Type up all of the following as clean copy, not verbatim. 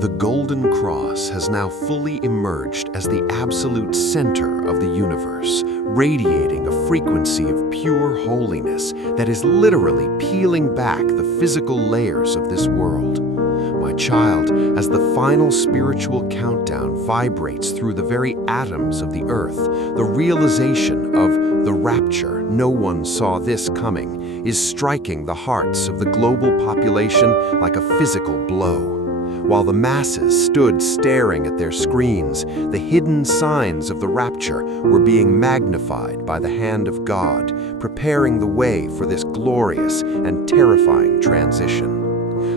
The Golden Cross has now fully emerged as the absolute center of the universe, radiating a frequency of pure holiness that is literally peeling back the physical layers of this world. My child, as the final spiritual countdown vibrates through the very atoms of the earth, the realization of the rapture, no one saw this coming, is striking the hearts of the global population like a physical blow. While the masses stood staring at their screens, the hidden signs of the rapture were being magnified by the hand of God, preparing the way for this glorious and terrifying transition.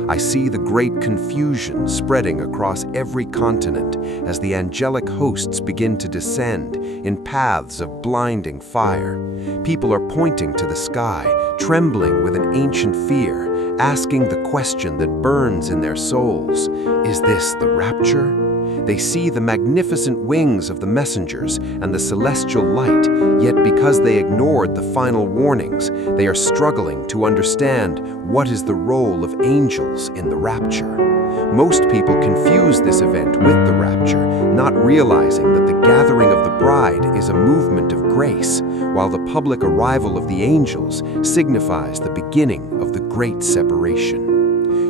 I see the great confusion spreading across every continent as the angelic hosts begin to descend in paths of blinding fire. People are pointing to the sky, trembling with an ancient fear, asking the question that burns in their souls: is this the rapture? They see the magnificent wings of the messengers and the celestial light, yet because they ignored the final warnings, they are struggling to understand what is the role of angels in the rapture. Most people confuse this event with the rapture, not realizing that the gathering of the bride is a movement of grace, while the public arrival of the angels signifies the beginning of the great separation.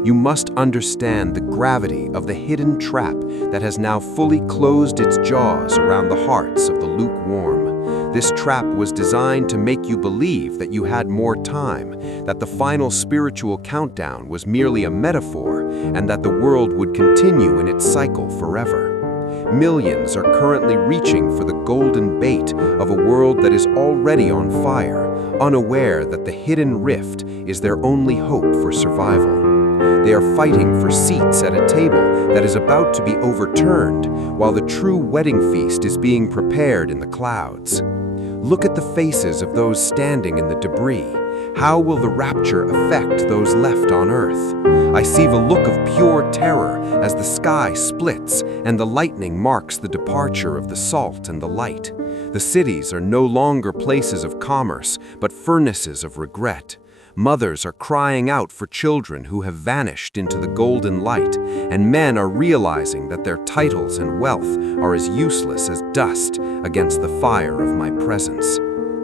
You must understand the gravity of the hidden trap that has now fully closed its jaws around the hearts of the lukewarm. This trap was designed to make you believe that you had more time, that the final spiritual countdown was merely a metaphor, and that the world would continue in its cycle forever. Millions are currently reaching for the golden bait of a world that is already on fire, unaware that the hidden rift is their only hope for survival. They are fighting for seats at a table that is about to be overturned, while the true wedding feast is being prepared in the clouds. Look at the faces of those standing in the debris. How will the rapture affect those left on earth? I see the look of pure terror as the sky splits and the lightning marks the departure of the salt and the light. The cities are no longer places of commerce, but furnaces of regret. Mothers are crying out for children who have vanished into the golden light, and men are realizing that their titles and wealth are as useless as dust against the fire of my presence.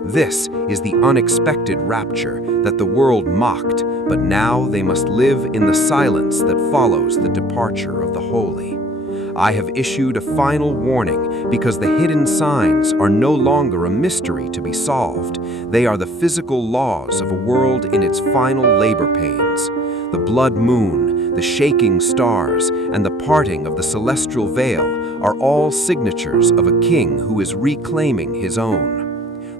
This is the unexpected rapture that the world mocked, but now they must live in the silence that follows the departure of the holy. I have issued a final warning because the hidden signs are no longer a mystery to be solved. They are the physical laws of a world in its final labor pains. The blood moon, the shaking stars, and the parting of the celestial veil are all signatures of a king who is reclaiming his own.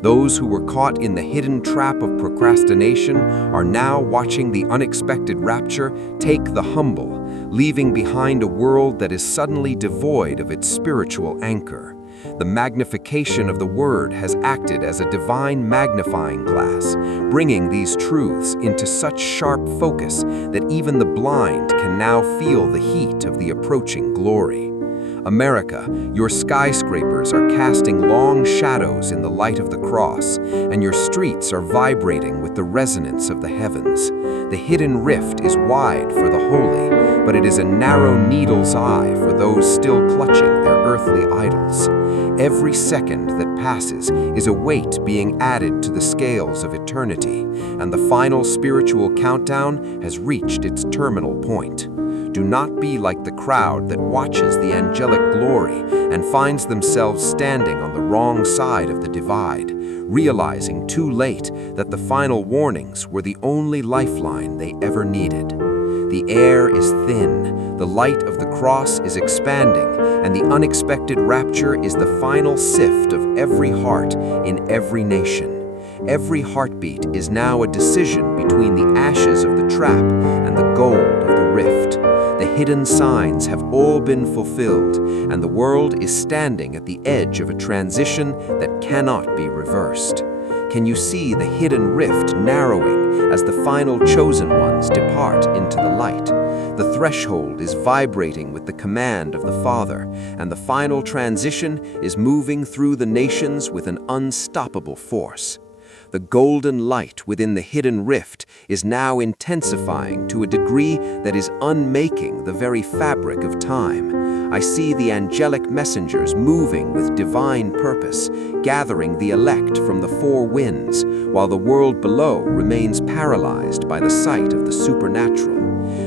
Those who were caught in the hidden trap of procrastination are now watching the unexpected rapture take the humble, leaving behind a world that is suddenly devoid of its spiritual anchor. The magnification of the Word has acted as a divine magnifying glass, bringing these truths into such sharp focus that even the blind can now feel the heat of the approaching glory. America, your skyscrapers are casting long shadows in the light of the cross, and your streets are vibrating with the resonance of the heavens. The hidden rift is wide for the holy, but it is a narrow needle's eye for those still clutching their earthly idols. Every second that passes is a weight being added to the scales of eternity, and the final spiritual countdown has reached its terminal point. Do not be like the crowd that watches the angelic glory and finds themselves standing on the wrong side of the divide, realizing too late that the final warnings were the only lifeline they ever needed. The air is thin, the light of the cross is expanding, and the unexpected rapture is the final sift of every heart in every nation. Every heartbeat is now a decision between the ashes of the trap and the gold of the rift. The hidden signs have all been fulfilled, and the world is standing at the edge of a transition that cannot be reversed. Can you see the hidden rift narrowing as the final chosen ones depart into the light? The threshold is vibrating with the command of the Father, and the final transition is moving through the nations with an unstoppable force. The golden light within the hidden rift is now intensifying to a degree that is unmaking the very fabric of time. I see the angelic messengers moving with divine purpose, gathering the elect from the four winds, while the world below remains paralyzed by the sight of the supernatural.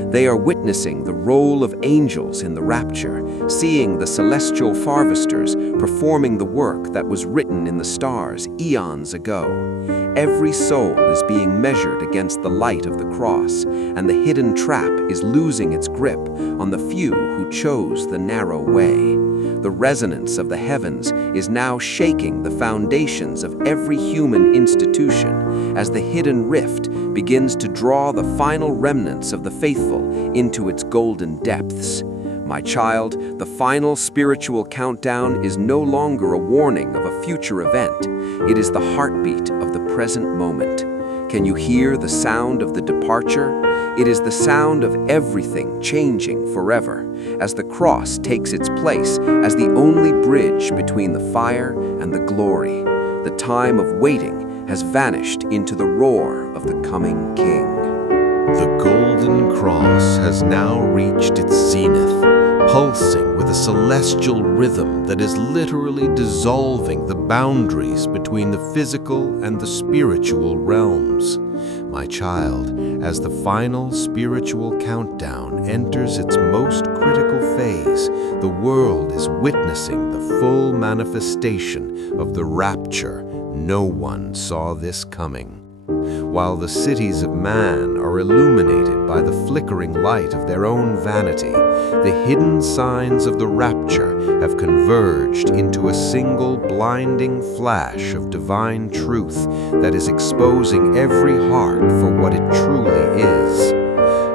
They are witnessing the role of angels in the rapture, seeing the celestial harvesters performing the work that was written in the stars eons ago. Every soul is being measured against the light of the cross, and the hidden trap is losing its grip on the few who chose the narrow way. The resonance of the heavens is now shaking the foundations of every human institution as the hidden rift begins to draw the final remnants of the faithful into its golden depths. My child, the final spiritual countdown is no longer a warning of a future event. It is the heartbeat of the present moment. Can you hear the sound of the departure? It is the sound of everything changing forever, as the cross takes its place as the only bridge between the fire and the glory. The time of waiting has vanished into the roar of the coming King. The golden cross has now reached its zenith, pulsing with a celestial rhythm that is literally dissolving the boundaries between the physical and the spiritual realms. My child, as the final spiritual countdown enters its most critical phase, the world is witnessing the full manifestation of the rapture. No one saw this coming. While the cities of man are illuminated by the flickering light of their own vanity, the hidden signs of the rapture have converged into a single blinding flash of divine truth that is exposing every heart for what it truly is.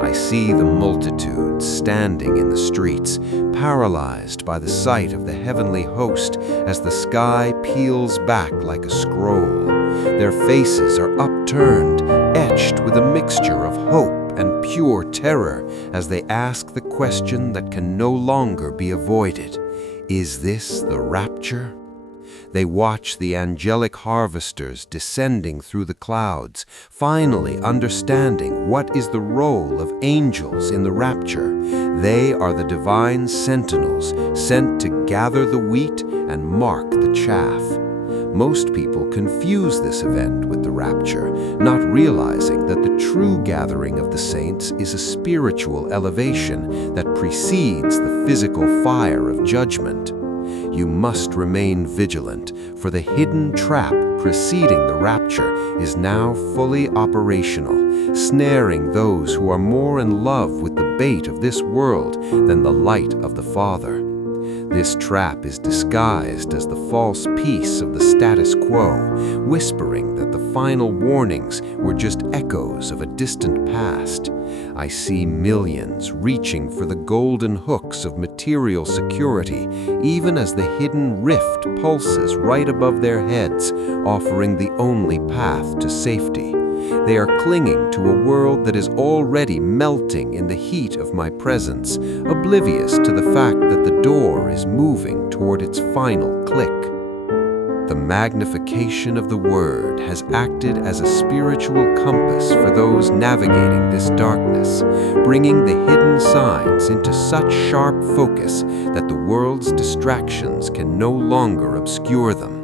I see the multitudes standing in the streets, paralyzed by the sight of the heavenly host as the sky peels back like a scroll. Their faces are upturned, etched with a mixture of hope and pure terror as they ask the question that can no longer be avoided. Is this the rapture? They watch the angelic harvesters descending through the clouds, finally understanding what is the role of angels in the rapture. They are the divine sentinels sent to gather the wheat and mark the chaff. Most people confuse this event with the rapture, not realizing that the true gathering of the saints is a spiritual elevation that precedes the physical fire of judgment. You must remain vigilant, for the hidden trap preceding the rapture is now fully operational, snaring those who are more in love with the bait of this world than the light of the Father. This trap is disguised as the false peace of the status quo, whispering that the final warnings were just echoes of a distant past. I see millions reaching for the golden hooks of material security, even as the hidden rift pulses right above their heads, offering the only path to safety. They are clinging to a world that is already melting in the heat of my presence, oblivious to the fact that the door is moving toward its final click. The magnification of the Word has acted as a spiritual compass for those navigating this darkness, bringing the hidden signs into such sharp focus that the world's distractions can no longer obscure them.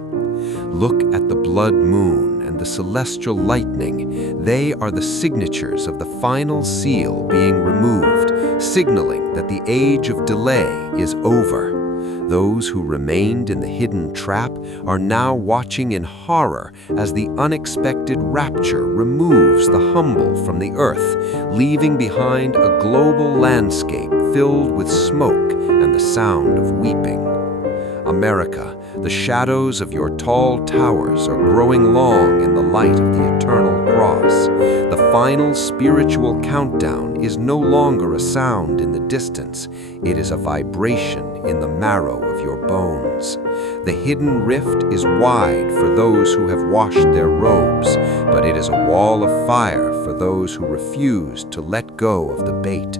Look at the blood moon and the celestial lightning. They are the signatures of the final seal being removed, signaling that the age of delay is over. Those who remained in the hidden trap are now watching in horror as the unexpected rapture removes the humble from the earth, leaving behind a global landscape filled with smoke and the sound of weeping. America, the shadows of your tall towers are growing long in the light of the eternal cross. The final spiritual countdown is no longer a sound in the distance. It is a vibration in the marrow of your bones. The hidden rift is wide for those who have washed their robes, but it is a wall of fire for those who refuse to let go of the bait.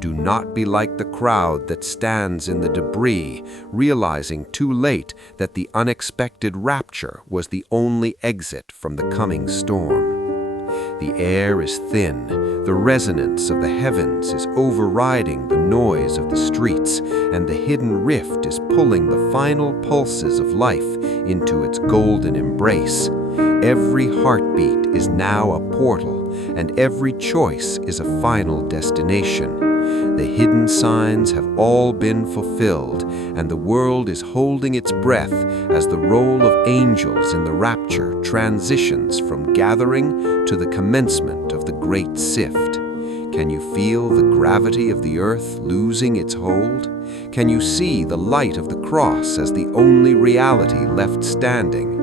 Do not be like the crowd that stands in the debris, realizing too late that the unexpected rapture was the only exit from the coming storm. The air is thin, the resonance of the heavens is overriding the noise of the streets, and the hidden rift is pulling the final pulses of life into its golden embrace. Every heartbeat is now a portal, and every choice is a final destination. The hidden signs have all been fulfilled, and the world is holding its breath as the roll of angels in the rapture transitions from gathering to the commencement of the great sift. Can you feel the gravity of the earth losing its hold? Can you see the light of the cross as the only reality left standing?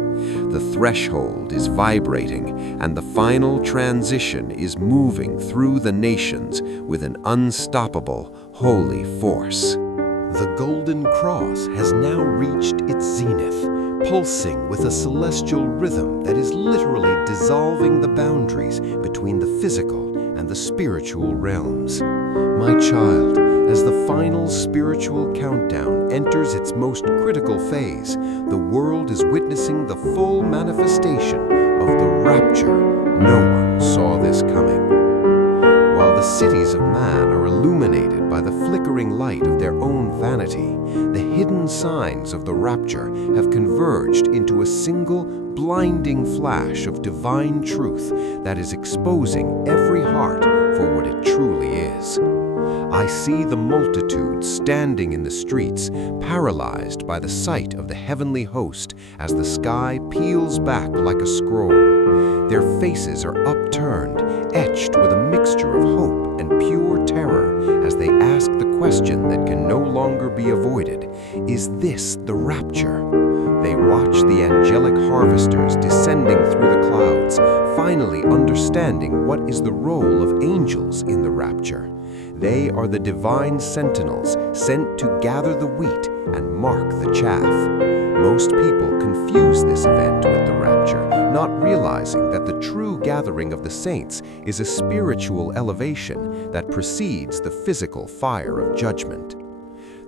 The threshold is vibrating, and the final transition is moving through the nations with an unstoppable, holy force. The golden cross has now reached its zenith, pulsing with a celestial rhythm that is literally dissolving the boundaries between the physical and the spiritual realms. My child, as the final spiritual countdown enters its most critical phase, the world is witnessing the full manifestation of the rapture. No one saw this coming. While the cities of man are illuminated by the flickering light of their own vanity, the hidden signs of the rapture have converged into a single, blinding flash of divine truth that is exposing every heart for what it truly is. I see the multitude standing in the streets, paralyzed by the sight of the heavenly host as the sky peels back like a scroll. Their faces are upturned, etched with a mixture of hope and pure terror as they ask the question that can no longer be avoided: is this the rapture? They watch the angelic harvesters descending through the clouds, finally understanding what is the role of angels in the rapture. They are the divine sentinels sent to gather the wheat and mark the chaff. Most people confuse this event with the rapture, not realizing that the true gathering of the saints is a spiritual elevation that precedes the physical fire of judgment.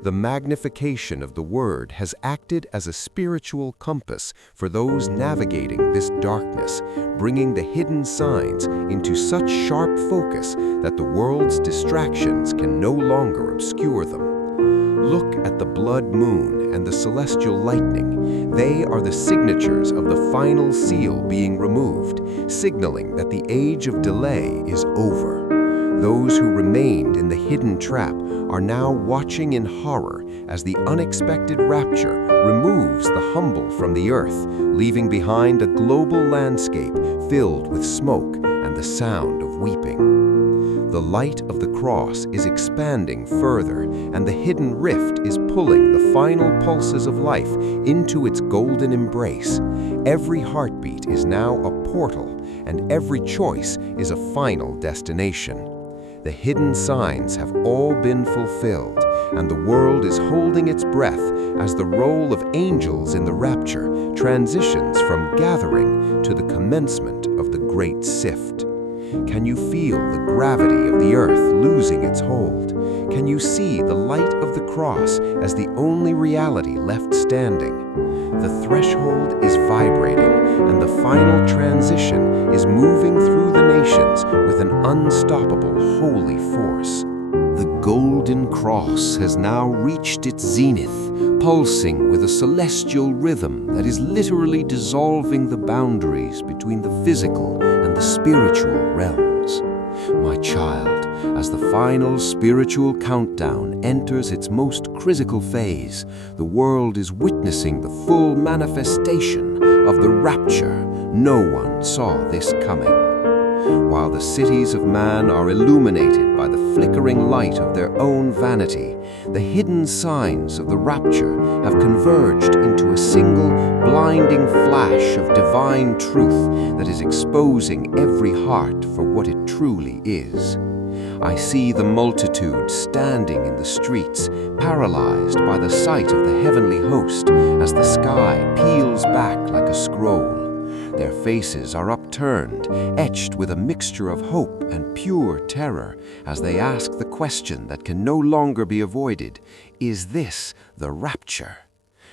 The magnification of the Word has acted as a spiritual compass for those navigating this darkness, bringing the hidden signs into such sharp focus that the world's distractions can no longer obscure them. Look at the blood moon and the celestial lightning. They are the signatures of the final seal being removed, signaling that the age of delay is over. Those who remained in the hidden trap are now watching in horror as the unexpected rapture removes the humble from the earth, leaving behind a global landscape filled with smoke and the sound of weeping. The light of the cross is expanding further, and the hidden rift is pulling the final pulses of life into its golden embrace. Every heartbeat is now a portal, and every choice is a final destination. The hidden signs have all been fulfilled, and the world is holding its breath as the roll of angels in the rapture transitions from gathering to the commencement of the great sift. Can you feel the gravity of the earth losing its hold? Can you see the light of the cross as the only reality left standing? The threshold is vibrating, and the final transition is moving through the nations with an unstoppable holy force. The golden cross has now reached its zenith, pulsing with a celestial rhythm that is literally dissolving the boundaries between the physical and the spiritual realms. My child, as the final spiritual countdown enters its most critical phase, the world is witnessing the full manifestation of the rapture. No one saw this coming. While the cities of man are illuminated by the flickering light of their own vanity, the hidden signs of the rapture have converged into a single, blinding flash of divine truth that is exposing every heart for what it truly is. I see the multitude standing in the streets, paralyzed by the sight of the heavenly host as the sky peels back like a scroll. Their faces are upturned, etched with a mixture of hope and pure terror, as they ask the question that can no longer be avoided: is this the rapture?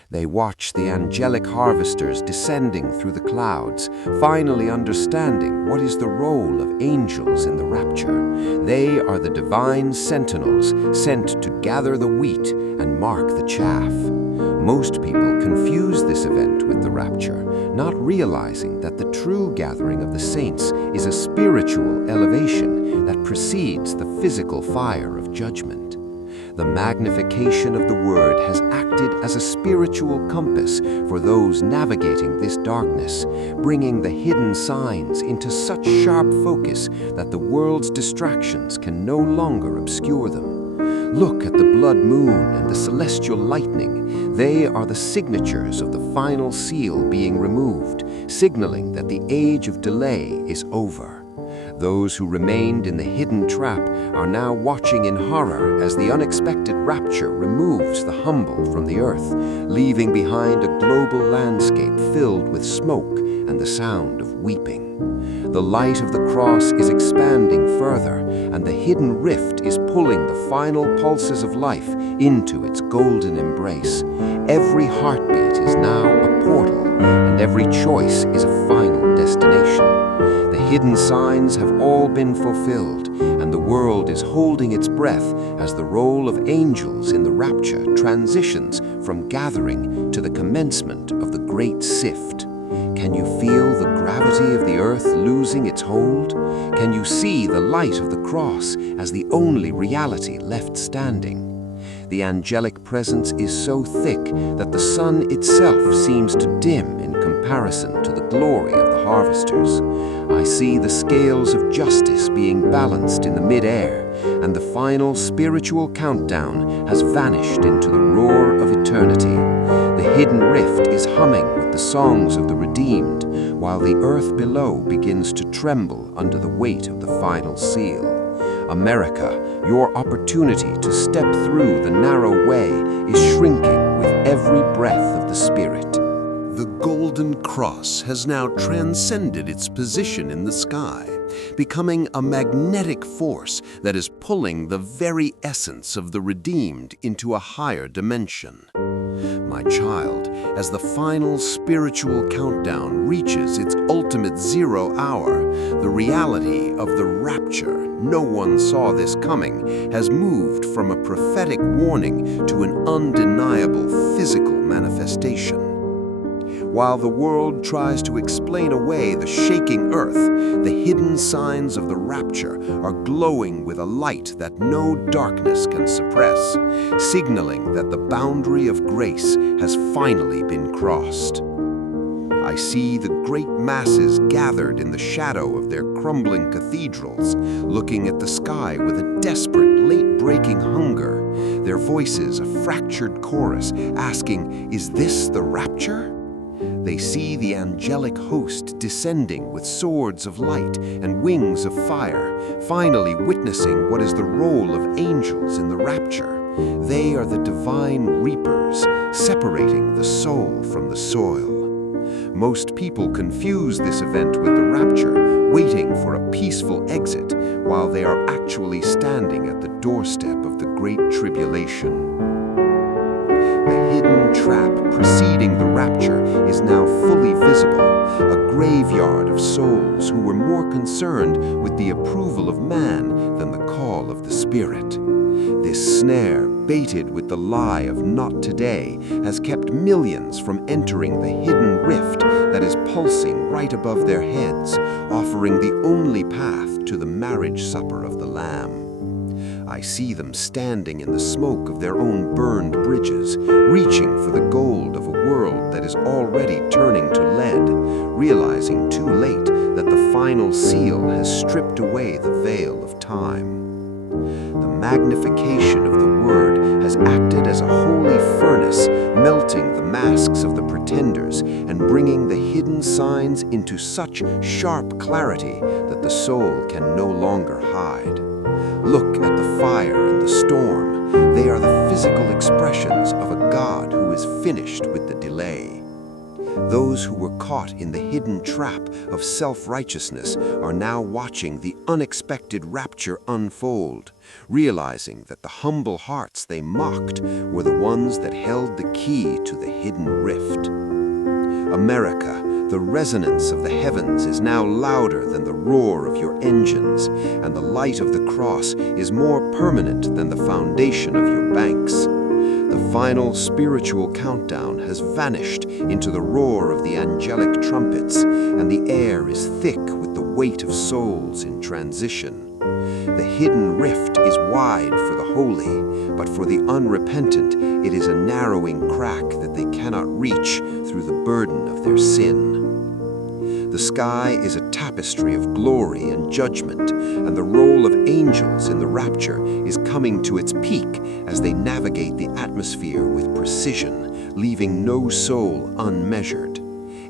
They watch the angelic harvesters descending through the clouds, finally understanding what is the role of angels in the rapture. They are the divine sentinels sent to gather the wheat and mark the chaff. Most people confuse this event with the rapture, not realizing that the true gathering of the saints is a spiritual elevation that precedes the physical fire of judgment. The magnification of the Word has acted as a spiritual compass for those navigating this darkness, bringing the hidden signs into such sharp focus that the world's distractions can no longer obscure them. Look at the blood moon and the celestial lightning. They are the signatures of the final seal being removed, signaling that the age of delay is over. Those who remained in the hidden trap are now watching in horror as the unexpected rapture removes the humble from the earth, leaving behind a global landscape filled with smoke and the sound of weeping. The light of the cross is expanding further, and the hidden rift is pulling the final pulses of life into its golden embrace. Every heartbeat is now a portal, and every choice is a final destination. The hidden signs have all been fulfilled, and the world is holding its breath as the role of angels in the rapture transitions from gathering to the commencement of the great sift. Can you feel the gravity of the earth losing its hold? Can you see the light of the cross as the only reality left standing? The angelic presence is so thick that the sun itself seems to dim in comparison to the glory of the harvesters. I see the scales of justice being balanced in the mid-air, and the final spiritual countdown has vanished into the roar of eternity. The hidden rift is humming with the songs of the redeemed, while the earth below begins to tremble under the weight of the final seal. America, your opportunity to step through the narrow way is shrinking with every breath of the Spirit. The golden cross has now transcended its position in the sky, becoming a magnetic force that is pulling the very essence of the redeemed into a higher dimension. My child, as the final spiritual countdown reaches its ultimate 0 hour, the reality of the rapture, no one saw this coming, has moved from a prophetic warning to an undeniable physical manifestation. While the world tries to explain away the shaking earth, the hidden signs of the rapture are glowing with a light that no darkness can suppress, signaling that the boundary of grace has finally been crossed. I see the great masses gathered in the shadow of their crumbling cathedrals, looking at the sky with a desperate, late-breaking hunger, their voices a fractured chorus asking, "Is this the rapture?" They see the angelic host descending with swords of light and wings of fire, finally witnessing what is the role of angels in the rapture. They are the divine reapers, separating the soul from the soil. Most people confuse this event with the rapture, waiting for a peaceful exit, while they are actually standing at the doorstep of the Great Tribulation. The hidden trap preceding the rapture is now fully visible, a graveyard of souls who were more concerned with the approval of man than the call of the Spirit. This snare, baited with the lie of not today, has kept millions from entering the hidden rift that is pulsing right above their heads, offering the only path to the marriage supper of the Lamb. I see them standing in the smoke of their own burned bridges, reaching for the gold of a world that is already turning to lead, realizing too late that the final seal has stripped away the veil of time. The magnification of the Word has acted as a holy furnace, melting the masks of the pretenders and bringing the hidden signs into such sharp clarity that the soul can no longer hide. Look at the fire and the storm. They are the physical expressions of a God who is finished with the delay. Those who were caught in the hidden trap of self-righteousness are now watching the unexpected rapture unfold, realizing that the humble hearts they mocked were the ones that held the key to the hidden rift. America, the resonance of the heavens is now louder than the roar of your engines, and the light of the cross is more permanent than the foundation of your banks. The final spiritual countdown has vanished into the roar of the angelic trumpets, and the air is thick with the weight of souls in transition. The hidden rift is wide for the holy, but for the unrepentant it is a narrowing crack that they cannot reach through the burden of their sin. The sky is a tapestry of glory and judgment, and the role of angels in the rapture is coming to its peak as they navigate the atmosphere with precision, leaving no soul unmeasured.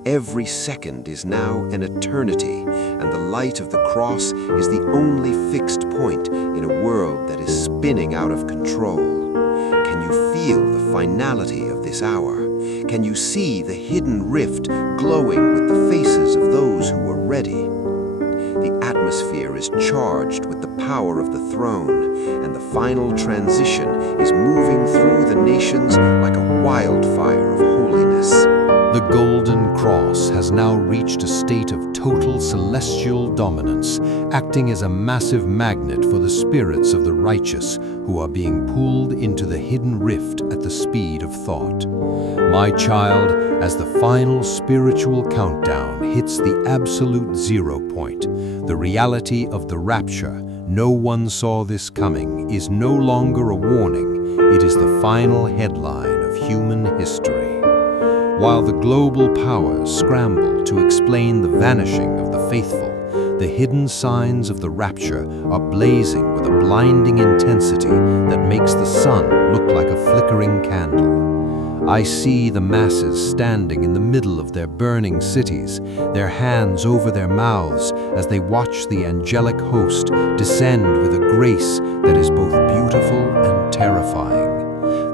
Every second is now an eternity, and the light of the cross is the only fixed point in a world that is spinning out of control. Can you feel the finality of this hour? Can you see the hidden rift glowing with the faces of those who were ready? The atmosphere is charged with the power of the throne, and the final transition is moving through the nations like a wildfire of holiness. The Golden Cross has now reached a state of total celestial dominance, acting as a massive magnet for the spirits of the righteous who are being pulled into the hidden rift at the speed of thought. My child, as the final spiritual countdown hits the absolute zero point, the reality of the rapture, no one saw this coming, is no longer a warning, it is the final headline of human history. While the global powers scramble to explain the vanishing of the faithful, the hidden signs of the rapture are blazing with a blinding intensity that makes the sun look like a flickering candle. I see the masses standing in the middle of their burning cities, their hands over their mouths as they watch the angelic host descend with a grace that is both beautiful and terrifying.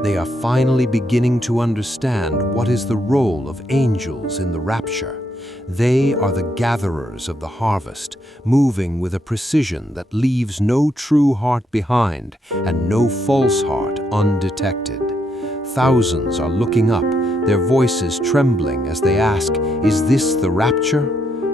They are finally beginning to understand what is the role of angels in the rapture. They are the gatherers of the harvest, moving with a precision that leaves no true heart behind and no false heart undetected. Thousands are looking up, their voices trembling as they ask, "Is this the rapture?"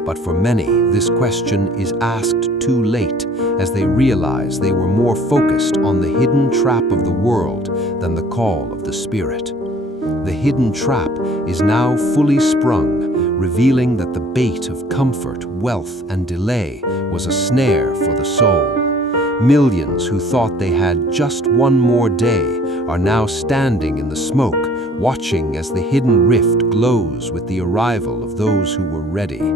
But for many, this question is asked too late, as they realize they were more focused on the hidden trap of the world than the call of the Spirit. The hidden trap is now fully sprung, revealing that the bait of comfort, wealth, and delay was a snare for the soul. Millions who thought they had just one more day are now standing in the smoke, watching as the hidden rift glows with the arrival of those who were ready.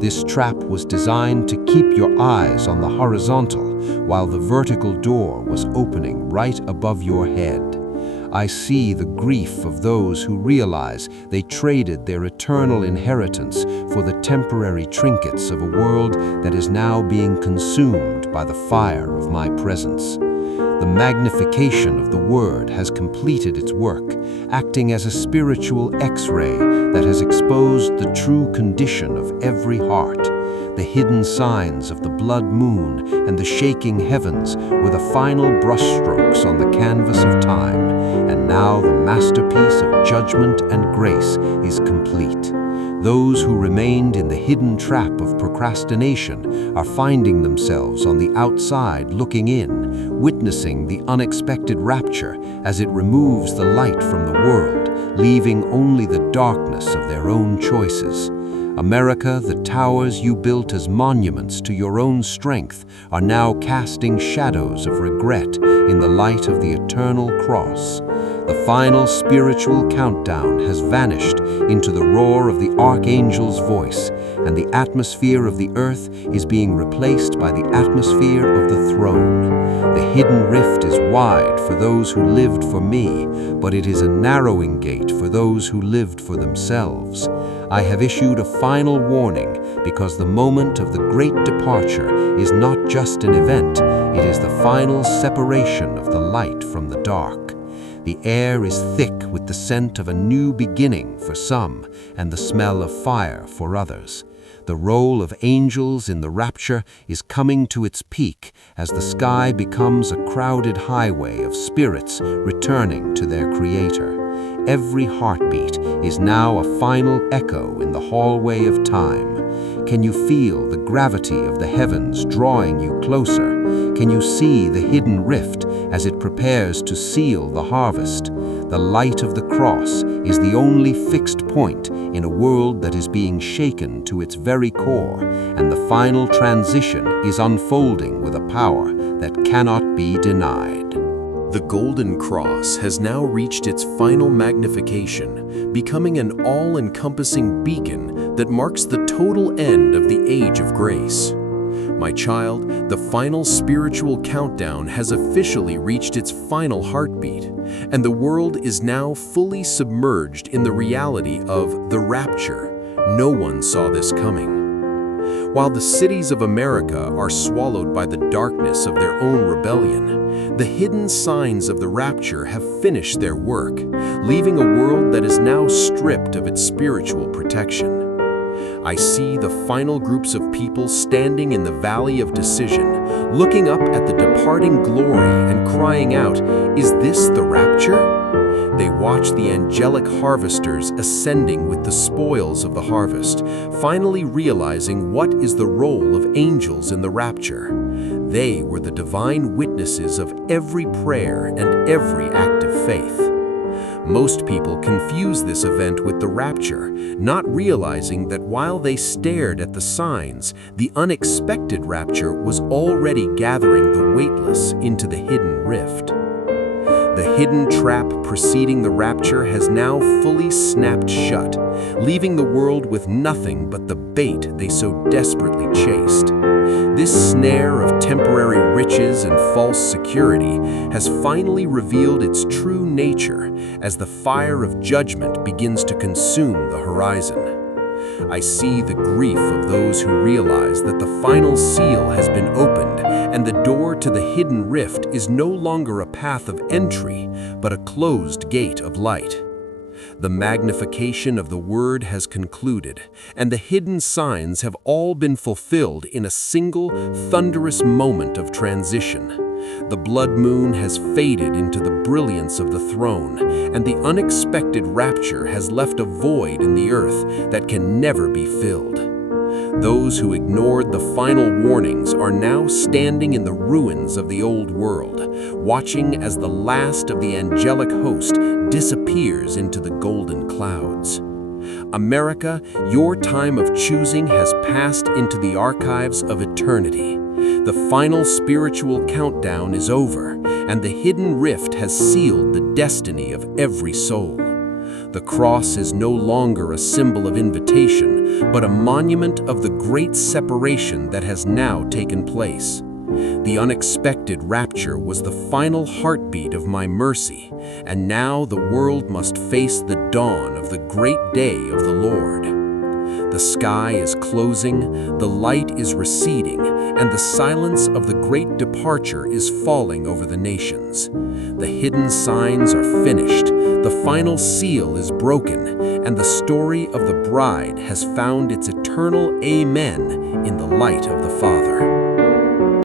This trap was designed to keep your eyes on the horizontal, while the vertical door was opening right above your head. I see the grief of those who realize they traded their eternal inheritance for the temporary trinkets of a world that is now being consumed by the fire of my presence. The magnification of the Word has completed its work, acting as a spiritual X-ray that has exposed the true condition of every heart. The hidden signs of the blood moon and the shaking heavens were the final brushstrokes on the canvas of time, and now the masterpiece of judgment and grace is complete. Those who remained in the hidden trap of procrastination are finding themselves on the outside looking in, witnessing the unexpected rapture as it removes the light from the world, leaving only the darkness of their own choices. America, the towers you built as monuments to your own strength are now casting shadows of regret in the light of the eternal cross. The final spiritual countdown has vanished into the roar of the archangel's voice, and the atmosphere of the earth is being replaced by the atmosphere of the throne. The hidden rift is wide for those who lived for me, but it is a narrowing gate for those who lived for themselves. I have issued a final warning because the moment of the great departure is not just an event, it is the final separation of the light from the dark. The air is thick with the scent of a new beginning for some and the smell of fire for others. The role of angels in the rapture is coming to its peak as the sky becomes a crowded highway of spirits returning to their Creator. Every heartbeat is now a final echo in the hallway of time. Can you feel the gravity of the heavens drawing you closer? Can you see the hidden rift as it prepares to seal the harvest? The light of the cross is the only fixed point in a world that is being shaken to its very core, and the final transition is unfolding with a power that cannot be denied. The Golden Cross has now reached its final magnification, becoming an all-encompassing beacon that marks the total end of the Age of Grace. My child, the final spiritual countdown has officially reached its final heartbeat, and the world is now fully submerged in the reality of the rapture. No one saw this coming. While the cities of America are swallowed by the darkness of their own rebellion, the hidden signs of the rapture have finished their work, leaving a world that is now stripped of its spiritual protection. I see the final groups of people standing in the valley of decision, looking up at the departing glory and crying out, "Is this the rapture?" They watch the angelic harvesters ascending with the spoils of the harvest, finally realizing what is the role of angels in the rapture. They were the divine witnesses of every prayer and every act of faith. Most people confuse this event with the rapture, not realizing that while they stared at the signs, the unexpected rapture was already gathering the weightless into the hidden rift. The hidden trap preceding the rapture has now fully snapped shut, leaving the world with nothing but the bait they so desperately chased. This snare of temporary riches and false security has finally revealed its true nature as the fire of judgment begins to consume the horizon. I see the grief of those who realize that the final seal has been opened and the door to the hidden rift is no longer a path of entry, but a closed gate of light. The magnification of the Word has concluded, and the hidden signs have all been fulfilled in a single, thunderous moment of transition. The blood moon has faded into the brilliance of the throne, and the unexpected rapture has left a void in the earth that can never be filled. Those who ignored the final warnings are now standing in the ruins of the old world, watching as the last of the angelic host disappears into the golden clouds. America, your time of choosing has passed into the archives of eternity. The final spiritual countdown is over, and the hidden rift has sealed the destiny of every soul. The cross is no longer a symbol of invitation, but a monument of the great separation that has now taken place. The unexpected rapture was the final heartbeat of my mercy, and now the world must face the dawn of the great day of the Lord. The sky is closing, the light is receding, and the silence of the great departure is falling over the nations. The hidden signs are finished, the final seal is broken, and the story of the bride has found its eternal amen in the light of the Father.